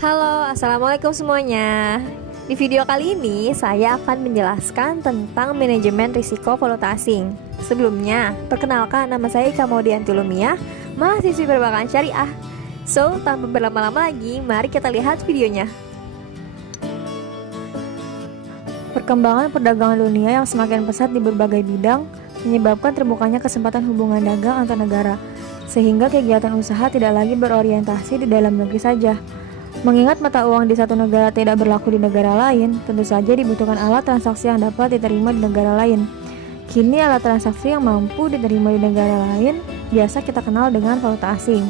Halo, assalamualaikum semuanya. Di video kali ini, saya akan menjelaskan tentang manajemen risiko valuta asing. Sebelumnya, perkenalkan nama saya Ika Maudianti Lumia, mahasiswi perbankan syariah. So, tanpa berlama-lama lagi, mari kita lihat videonya. Perkembangan perdagangan dunia yang semakin pesat di berbagai bidang menyebabkan terbukanya kesempatan hubungan dagang antar negara, sehingga kegiatan usaha tidak lagi berorientasi di dalam negeri saja. Mengingat mata uang di satu negara tidak berlaku di negara lain, tentu saja dibutuhkan alat transaksi yang dapat diterima di negara lain. Kini alat transaksi yang mampu diterima di negara lain biasa kita kenal dengan valuta asing.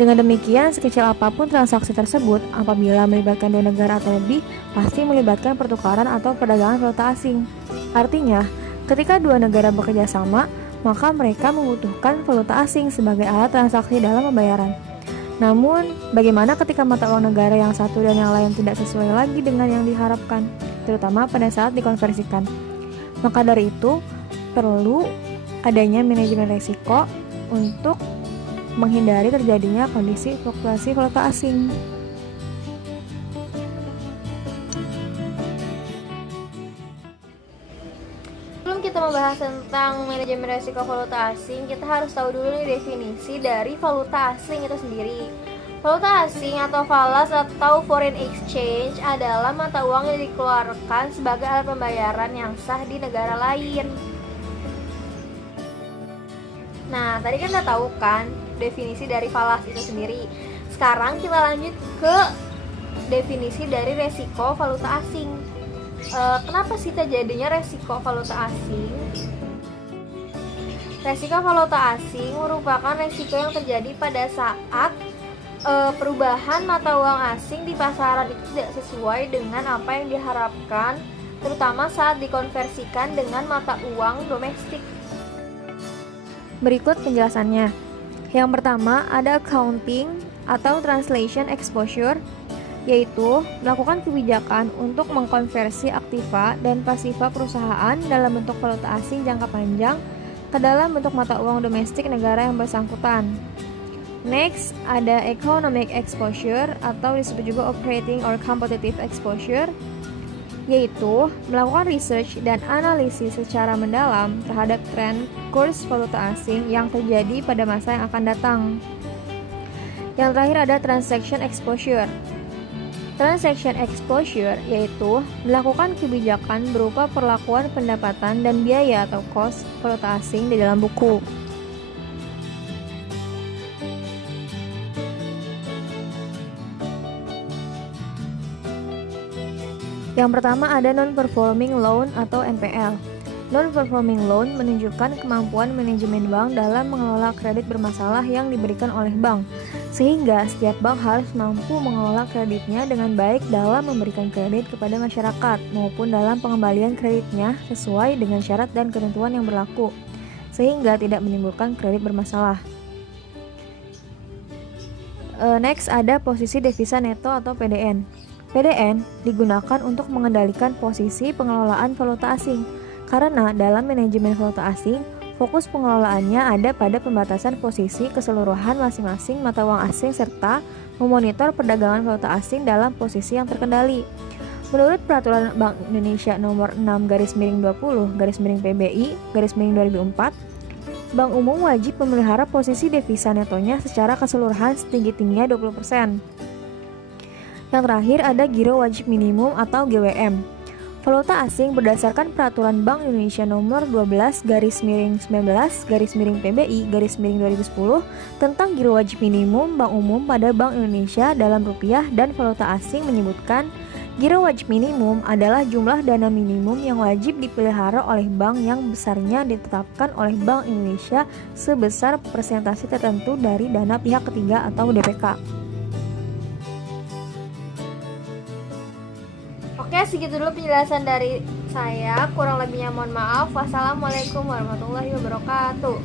Dengan demikian, sekecil apapun transaksi tersebut, apabila melibatkan dua negara atau lebih, pasti melibatkan pertukaran atau perdagangan valuta asing. Artinya, ketika dua negara bekerja sama, maka mereka membutuhkan valuta asing sebagai alat transaksi dalam pembayaran. Namun, bagaimana ketika mata uang negara yang satu dan yang lain tidak sesuai lagi dengan yang diharapkan, terutama pada saat dikonversikan? Maka dari itu, perlu adanya manajemen risiko untuk menghindari terjadinya kondisi fluktuasi valuta asing. Sebelum kita membahas tentang manajemen risiko valuta asing, kita harus tahu dulu nih definisi dari valuta asing itu sendiri. Valuta asing atau falas atau foreign exchange adalah mata uang yang dikeluarkan sebagai alat pembayaran yang sah di negara lain. Nah, tadi kan udah tahu kan definisi dari falas itu sendiri. Sekarang kita lanjut ke definisi dari resiko valuta asing. Kenapa sih terjadinya resiko valuta asing? Resiko valuta asing merupakan resiko yang terjadi pada saat perubahan mata uang asing di pasaran itu tidak sesuai dengan apa yang diharapkan, terutama saat dikonversikan dengan mata uang domestik. Berikut penjelasannya. Yang pertama ada accounting atau translation exposure, yaitu melakukan kebijakan untuk mengkonversi aktiva dan pasiva perusahaan dalam bentuk valuta asing jangka panjang ke dalam bentuk mata uang domestik negara yang bersangkutan. Next, ada economic exposure atau disebut juga operating or competitive exposure, yaitu melakukan research dan analisis secara mendalam terhadap tren kurs valuta asing yang terjadi pada masa yang akan datang. Yang terakhir ada transaction exposure. Transaction exposure yaitu melakukan kebijakan berupa perlakuan pendapatan dan biaya atau cost valuta asing di dalam buku. Yang pertama ada non-performing loan atau NPL. Non-performing loan menunjukkan kemampuan manajemen bank dalam mengelola kredit bermasalah yang diberikan oleh bank, sehingga setiap bank harus mampu mengelola kreditnya dengan baik dalam memberikan kredit kepada masyarakat maupun dalam pengembalian kreditnya sesuai dengan syarat dan ketentuan yang berlaku, sehingga tidak menimbulkan kredit bermasalah. Next ada posisi devisa neto atau PDN. PDN digunakan untuk mengendalikan posisi pengelolaan valuta asing, karena dalam manajemen valuta asing, fokus pengelolaannya ada pada pembatasan posisi keseluruhan masing-masing mata uang asing serta memonitor perdagangan valuta asing dalam posisi yang terkendali. Menurut Peraturan Bank Indonesia Nomor 6/2020/PBI/2004, Bank Umum wajib memelihara posisi devisa netonya secara keseluruhan setinggi-tingginya 20%. Yang terakhir ada giro wajib minimum atau GWM. Valuta asing berdasarkan Peraturan Bank Indonesia Nomor 12/19/PBI/2010 tentang giro wajib minimum Bank Umum pada Bank Indonesia dalam rupiah dan valuta asing menyebutkan giro wajib minimum adalah jumlah dana minimum yang wajib dipelihara oleh bank yang besarnya ditetapkan oleh Bank Indonesia sebesar persentase tertentu dari dana pihak ketiga atau DPK. Oke, segitu dulu penjelasan dari saya. Kurang lebihnya mohon maaf. Wassalamualaikum warahmatullahi wabarakatuh.